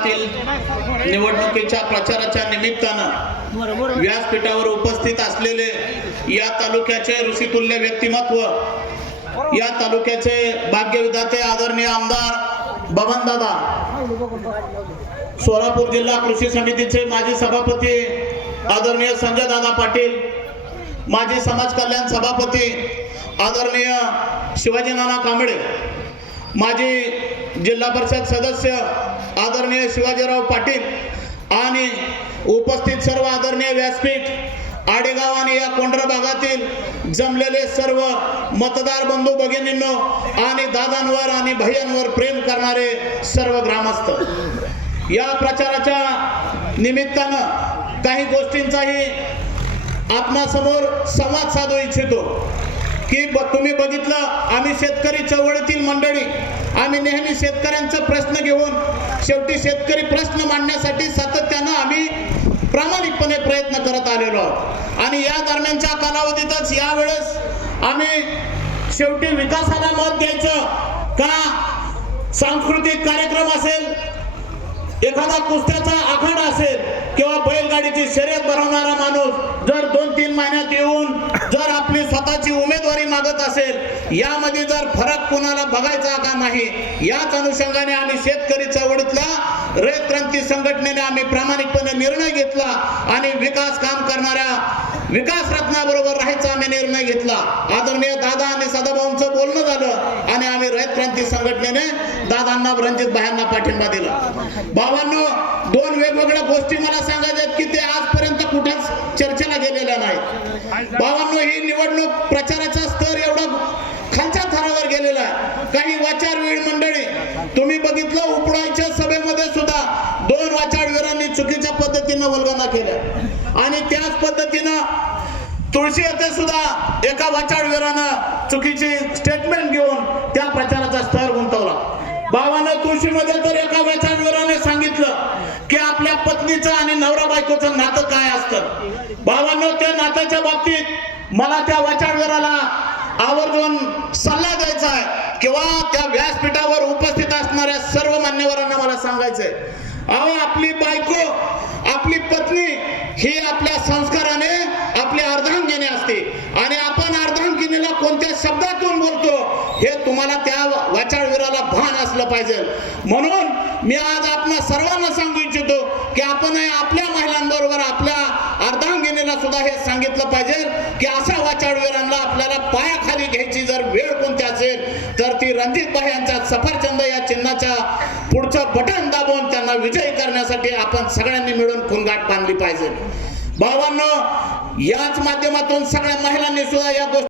गावातील निवडणुकीच्या प्रचाराच्या निमित्तानं व्यासपीठावर उपस्थित असलेले या तालुक्याचे ऋषितुल्य व्यक्तिमत्व या तालुक्याचे भाग्यविधाते आदरणीय आमदार बबनदादा सोलापूर जिल्हा कृषी समितीचे माजी सभापती आदरणीय संजय दादा पाटील माजी समाज कल्याण सभापती आदरणीय शिवाजी नाना कांबळे माजी जिल्हा परिषद सदस्य आदरणीय शिवाजीराव पाटील आणि उपस्थित सर्व आदरणीय व्यासपीठ आडेगाव आणि या कोंढरा भागातील जमलेले सर्व मतदार बंधू भगिनींनो आणि दादांवर आणि भैयांवर प्रेम करणारे सर्व ग्रामस्थ. या प्रचाराच्या निमित्तानं काही गोष्टींचाही आपणासमोर संवाद साधू इच्छितो. की ब तुम्ही बघितलं आम्ही शेतकरी चळवळीतील मंडळी. आम्ही नेहमी शेतकऱ्यांचा प्रश्न घेऊन शेवटी शेतकरी प्रश्न मांडण्यासाठी सातत्यानं आम्ही प्रामाणिकपणे प्रयत्न करत आलेलो आहोत. आणि या दरम्यानच्या कालावधीतच यावेळेस आम्ही शेवटी विकासाला मत द्यायचं का? सांस्कृतिक कार्यक्रम असेल एखादा कुस्त्याचा आखाडा असेल किंवा बैलगाडीची शर्यत भरवणारा माणूस जर दोन तीन महिन्यात येऊन जर आपली स्वतःची उमेदवारी मागत असेल यामध्ये जर फरक कुणाला बघायचा का नाही याच अनुषंगाने आम्ही शेतकरी चळवळीतला रयत क्रांती संघटनेने आम्ही प्रामाणिकपणे निर्णय घेतला आणि विकास काम करणाऱ्या विकास रत्नाबरोबर राहायचा आम्ही निर्णय घेतला. आदरणीय दादा आणि सदाभाऊंचं बोलणं झालं आणि आम्ही रयत क्रांती संघटनेने दादांना रणजित भायांना पाठिंबा दिला. बाबांनो दोन वेगवेगळ्या गोष्टी मला सांगायच्यात की ते ही निवडणूक प्रचाराचा स्तर एवढा खालच्या थरावर गेलेला आहे. काही वाचारवीर मंडळी तुम्ही बघितलं उपडायच्या सभेमध्ये सुद्धा दोन वाचारवीरांनी चुकीच्या पद्धतीनं वल्गना केल्या. आणि त्याच पद्धतीनं तुळशी येथे सुद्धा एका वाचारवीरानं चुकीची स्टेटमेंट घेऊन त्या प्रचाराचा स्तर गुंतवला. बाबानं तुळशीमध्ये तर एका वाचारवीराने सांगितलं की आपल्या पत्नीचं आणि नवरा बायकोचं नातं काय असतं? बाबांनो त्या नात्याच्या बाबतीत मला त्या वाचारवीराला आवर्जून सल्ला द्यायचा आहे. किंवा त्या व्यासपीठावर उपस्थित असणाऱ्या सर्व मान्यवरांना मला सांगायचंय. अहो आपली बायको आपली पत्नी ही आपल्या संस्काराने आपली अर्धांगिनी असते. आणि आपण अर्धांगिनीला कोणत्या शब्दातून बोलतो हे तुम्हाला त्या वाचाळवीराला भान असलं पाहिजे. म्हणून मी आज आपल्या सर्वांना सांगू इच्छितो की आपण आपल्या महिलांबरोबर आपल्या अर्धांगिनीला सुद्धा हे सांगितलं पाहिजे की अशा वाचाडवीरांना आपल्याला पायाखाली घ्यायची जर वेळ कोणती असेल तर ती रणजितबाई यांच्या सफरचंद या चिन्हाच्या पुढचं बटन दाबून त्यांना विजयी करण्यासाठी आपण सगळ्यांनी मिळून खुनगाट बांधली पाहिजे. भावांनो याच माध्यमातून सगळ्या महिलांनी सुद्धा या गोष्टी